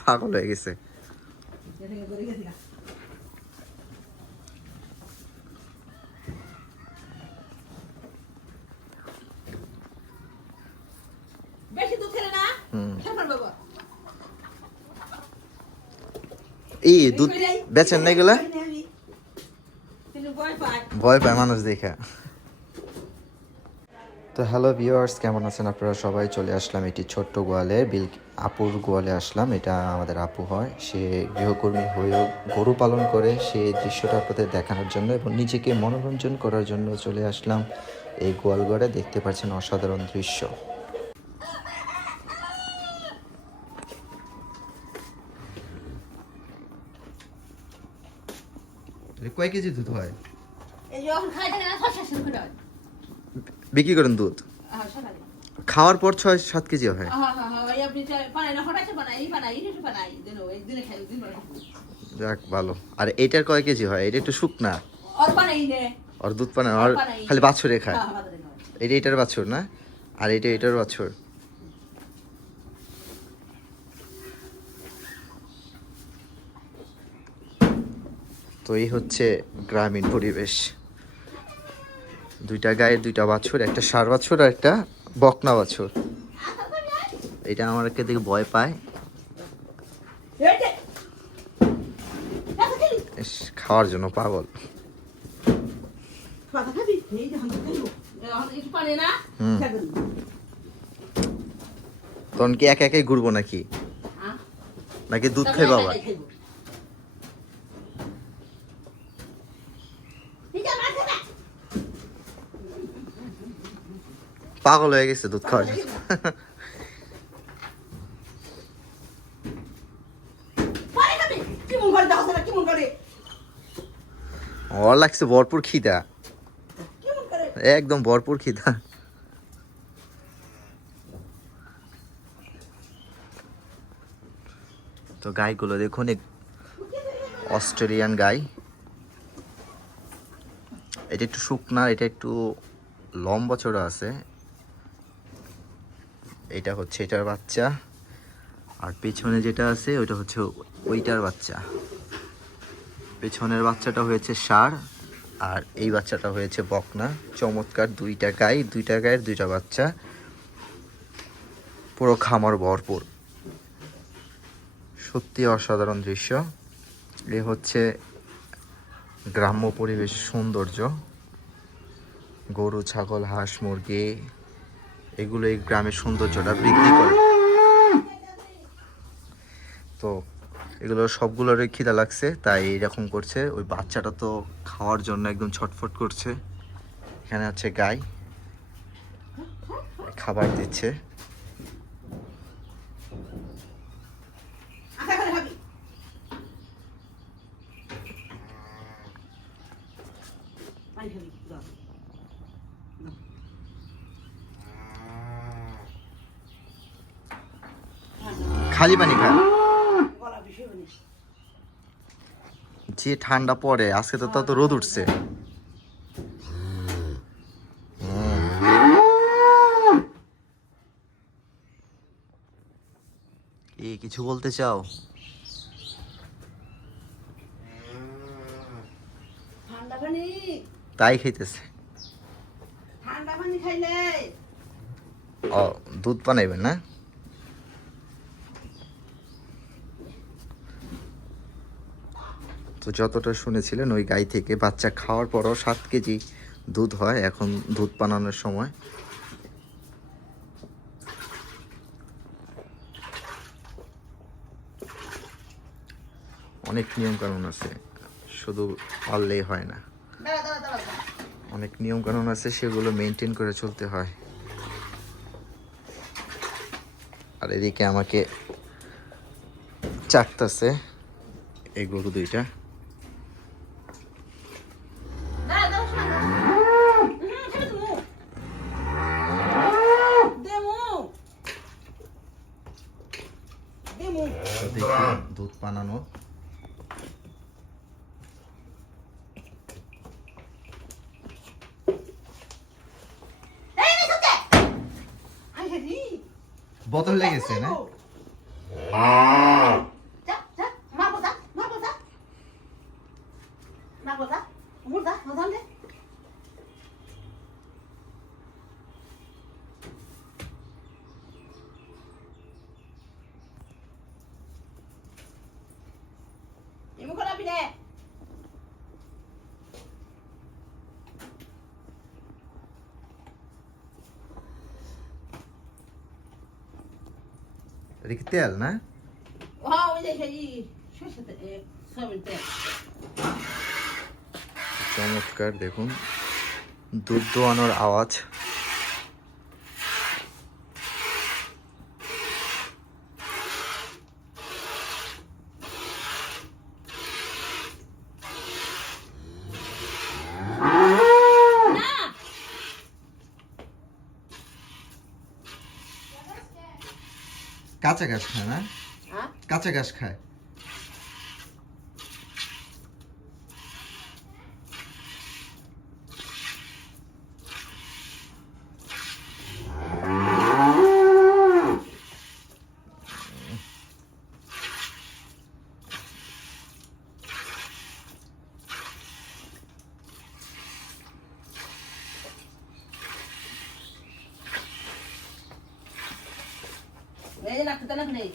পাগল হয়ে গেছে। এই দুধ বেচেন না এগুলা? ভয় পায় মানুষ দেখা। তো হ্যালো ভিউয়ার্স, কেমন আছেন আপনারা সবাই? চলে আসলাম এটি ছোট্ট গোয়ালে, আপুর গোয়ালে আসলাম। এটা আমাদের আপু হয়, সে গৃহকর্মী হয়েও গরু পালন করে। সেই দৃশ্যটা আপনাদের দেখানোর জন্য এবং নিজেকে মনোরঞ্জন করার জন্য চলে আসলাম এই গোয়ালঘরে। দেখতে পাচ্ছেন অসাধারণ দৃশ্য। কয় কেজি দুধ হয়? বিক্রি করেন দুধ? খাওয়ার পর 6-7 কেজি হয়। যাক ভালো। আর এটার কয় কেজি হয়? এটা একটু শুকনা, আর দুধ পানা আর খালি বাছুরে খায়। এটার বাছুর না? আর এটার বাছুর। তো এই হচ্ছে গ্রামীণ পরিবেশ। দুইটা গায়ের দুইটা বাছুর, একটা ষাঁড় বাছুর আর একটা বকনা বাছুর। এটা আমাকে দেখে ভয় পায়, খাওয়ার জন্য পাগল। তখন কি একা একাই ঘুরবো নাকি নাকি দুধ খাইবো আবার? পাগল হয়ে গেছে দুধ খাওয়ার জন্য। ওর লাগছে ভরপুর খিদা, একদম ভরপুর খিদা। তো গাইগুলো দেখুন, অস্ট্রেলিয়ান গাই। এটা একটু শুকনা, এটা একটু লম্বা চড়া আছে। এটা হচ্ছে এটার বাচ্চা, আর পেছনে যেটা আছে ওইটা হচ্ছে ওইটার বাচ্চা। পেছনের বাচ্চাটা হয়েছে ষাঁড়, আর এই বাচ্চাটা হয়েছে বকনা। চমৎকার দুইটা গায়ের দুইটা বাচ্চা, পুরো খামার ভরপুর। সত্যি অসাধারণ দৃশ্য। এ হচ্ছে গ্রাম্য পরিবেশ সৌন্দর্য। গরু, ছাগল, হাঁস, মুরগি এগুলো এই গ্রামের সৌন্দর্যটা বৃদ্ধি করে। তো এগুলো সবগুলোরই খিদা লাগছে, তাই এরকম করছে। ওই বাচ্চাটা তো খাওয়ার জন্য একদম ছটফট করছে। এখানে আছে গাই, খাবার দিচ্ছে। খালি পানি খায়। যে ঠান্ডা পড়ে, আজকে তো তত রোদ উঠছে। কিছু বলতে চাও? তাই খাইতেছে। ও দুধ বানাইবেন না? তো যতটা শুনেছিলেন, ওই গাই থেকে বাচ্চা খাওয়ার পরও 7 কেজি দুধ হয় এখন দুধ বানানোর সময়। অনেক নিয়ম কানুন আছে, শুধু পারলেই হয় না। অনেক নিয়ম কানুন আছে, সেগুলো মেনটেন করে চলতে হয়। আর এদিকে আমাকে চাটতেছে এই গরু দুইটা। দেখি দুধ বানানো। বোতল লেগেছে না? যা যা মারবো যা মারবো যা মারবো যা মুর যা নজন দে ইমু করা বিনে এটা কি তেল না? হ্যাঁ ওই যে সেই সরষেতে সয়াবিন তেল চমৎকার, দেখুন দুধ দোয়ানোর আওয়াজ। কাঁচা ঘাস খায় না? হ্যাঁ কাঁচা ঘাস খায়। এই যে নাকতে না নেই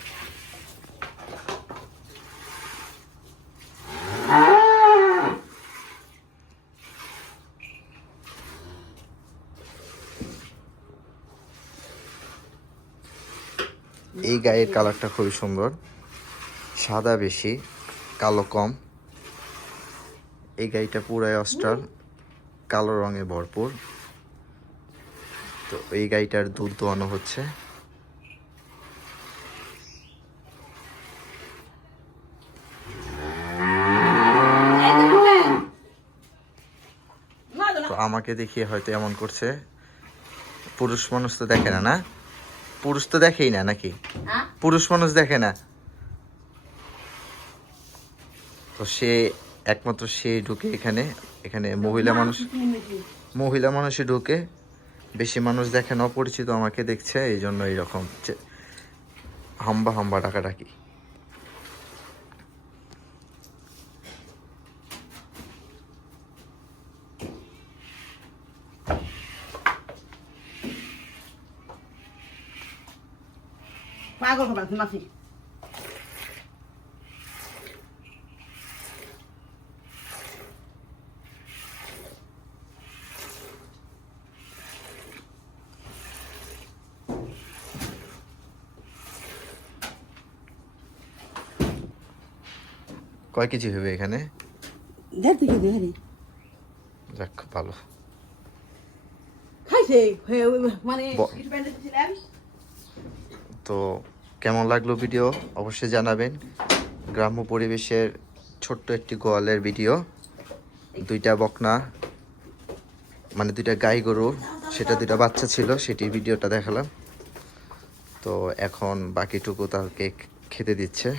এই গায়ের কালারটা খুবই সুন্দর, সাদা বেশি, কালো কম। এই গাইটা পুরাই অস্ট্রাল, কালো রঙে ভরপুর। তো এই গাইটার দুধ দোয়ানো হচ্ছে। তো আমাকে দেখিয়ে হয়তো এমন করছে। পুরুষ মানুষ তো দেখে না, না? পুরুষ তো দেখেই না নাকি? পুরুষ মানুষ দেখে না, তো সে একমাত্র সে ঢুকে এখানে। এখানে মহিলা মানুষই ঢুকে, বেশি মানুষ দেখে না, অপরিচিত আমাকে দেখছে, এই জন্য এইরকম হাম্বা হাম্বা ডাকাডাকি। পাগল হবার মাফি কয় কেজি হবে এখানে? 1.5 কেজি হারি যাক, ভালো। খাইছে মানে কিছু বাইরে দিছিলাম তো কেমন লাগলো ভিডিও অবশ্যই জানাবেন। গ্রাম্য পরিবেশের ছোট্ট একটি গোয়ালের ভিডিও, দুইটা বকনা মানে দুইটা গাই গরু, সেটা দুইটা বাচ্চা ছিল, সেটির ভিডিওটা দেখালাম। তো এখন বাকিটুকু তাকে খেতে দিচ্ছে,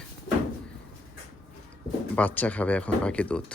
বাচ্চা খাবে এখন বাকি দুধ।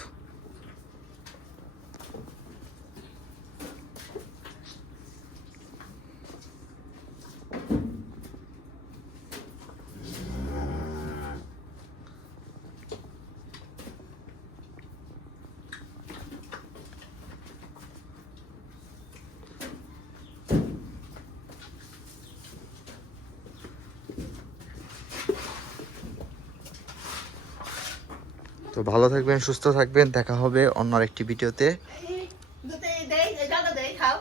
তো ভালো থাকবেন, সুস্থ থাকবেন, দেখা হবে অন্য আরেকটি ভিডিওতে। দুধ দেই, এই জলটা দেই খাও।